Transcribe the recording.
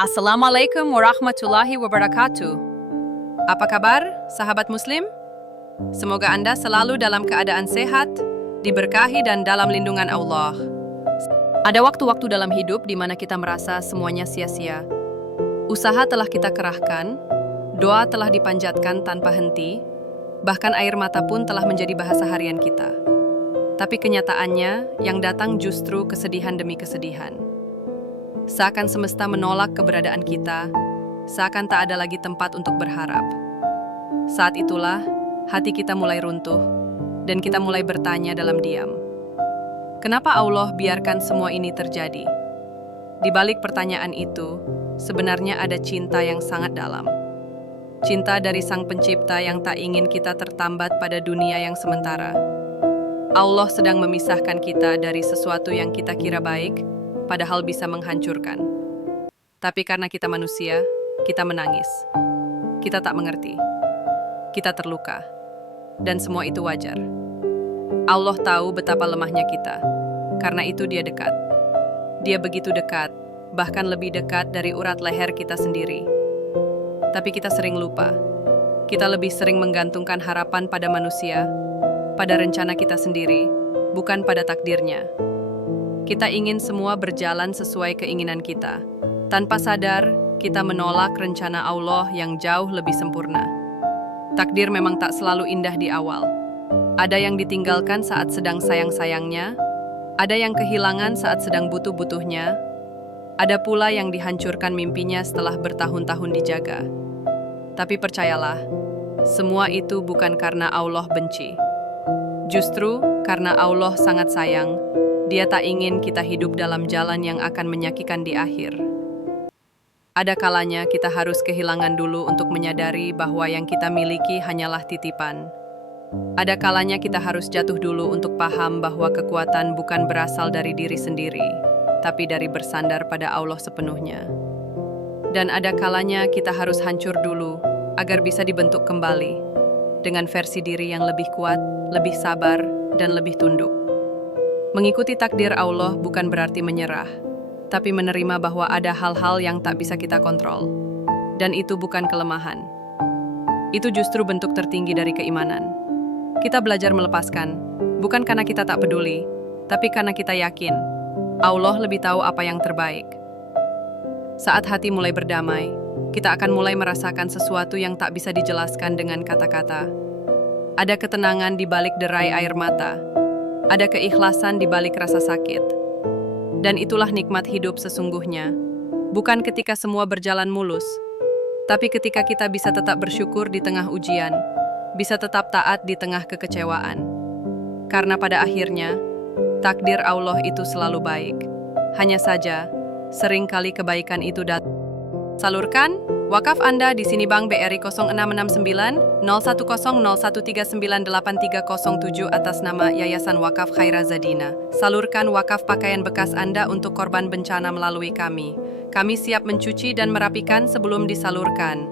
Assalamualaikum warahmatullahi wabarakatuh. Apa kabar, sahabat Muslim? Semoga Anda selalu dalam keadaan sehat, diberkahi dan dalam lindungan Allah. Ada waktu-waktu dalam hidup di mana kita merasa semuanya sia-sia. Usaha telah kita kerahkan, doa telah dipanjatkan tanpa henti, bahkan air mata pun telah menjadi bahasa harian kita. Tapi kenyataannya, yang datang justru kesedihan demi kesedihan. Seakan semesta menolak keberadaan kita, seakan tak ada lagi tempat untuk berharap. Saat itulah, hati kita mulai runtuh, dan kita mulai bertanya dalam diam. Kenapa Allah biarkan semua ini terjadi? Di balik pertanyaan itu, sebenarnya ada cinta yang sangat dalam. Cinta dari Sang Pencipta yang tak ingin kita tertambat pada dunia yang sementara. Allah sedang memisahkan kita dari sesuatu yang kita kira baik, padahal bisa menghancurkan. Tapi karena kita manusia, kita menangis. Kita tak mengerti. Kita terluka. Dan semua itu wajar. Allah tahu betapa lemahnya kita. Karena itu Dia dekat. Dia begitu dekat, bahkan lebih dekat dari urat leher kita sendiri. Tapi kita sering lupa. Kita lebih sering menggantungkan harapan pada manusia, pada rencana kita sendiri, bukan pada takdirnya. Kita ingin semua berjalan sesuai keinginan kita. Tanpa sadar, kita menolak rencana Allah yang jauh lebih sempurna. Takdir memang tak selalu indah di awal. Ada yang ditinggalkan saat sedang sayang-sayangnya, ada yang kehilangan saat sedang butuh-butuhnya, ada pula yang dihancurkan mimpinya setelah bertahun-tahun dijaga. Tapi percayalah, semua itu bukan karena Allah benci. Justru karena Allah sangat sayang, Dia tak ingin kita hidup dalam jalan yang akan menyakitkan di akhir. Ada kalanya kita harus kehilangan dulu untuk menyadari bahwa yang kita miliki hanyalah titipan. Ada kalanya kita harus jatuh dulu untuk paham bahwa kekuatan bukan berasal dari diri sendiri, tapi dari bersandar pada Allah sepenuhnya. Dan ada kalanya kita harus hancur dulu agar bisa dibentuk kembali dengan versi diri yang lebih kuat, lebih sabar, dan lebih tunduk. Mengikuti takdir Allah bukan berarti menyerah, tapi menerima bahwa ada hal-hal yang tak bisa kita kontrol. Dan itu bukan kelemahan. Itu justru bentuk tertinggi dari keimanan. Kita belajar melepaskan, bukan karena kita tak peduli, tapi karena kita yakin Allah lebih tahu apa yang terbaik. Saat hati mulai berdamai, kita akan mulai merasakan sesuatu yang tak bisa dijelaskan dengan kata-kata. Ada ketenangan di balik derai air mata. Ada keikhlasan di balik rasa sakit. Dan itulah nikmat hidup sesungguhnya. Bukan ketika semua berjalan mulus, tapi ketika kita bisa tetap bersyukur di tengah ujian, bisa tetap taat di tengah kekecewaan. Karena pada akhirnya, takdir Allah itu selalu baik. Hanya saja, seringkali kebaikan itu datang. Salurkan wakaf Anda di sini Bank BRI 0669 0100139837 atas nama Yayasan Wakaf Khairazadina. Salurkan wakaf pakaian bekas Anda untuk korban bencana melalui kami. Kami siap mencuci dan merapikan sebelum disalurkan.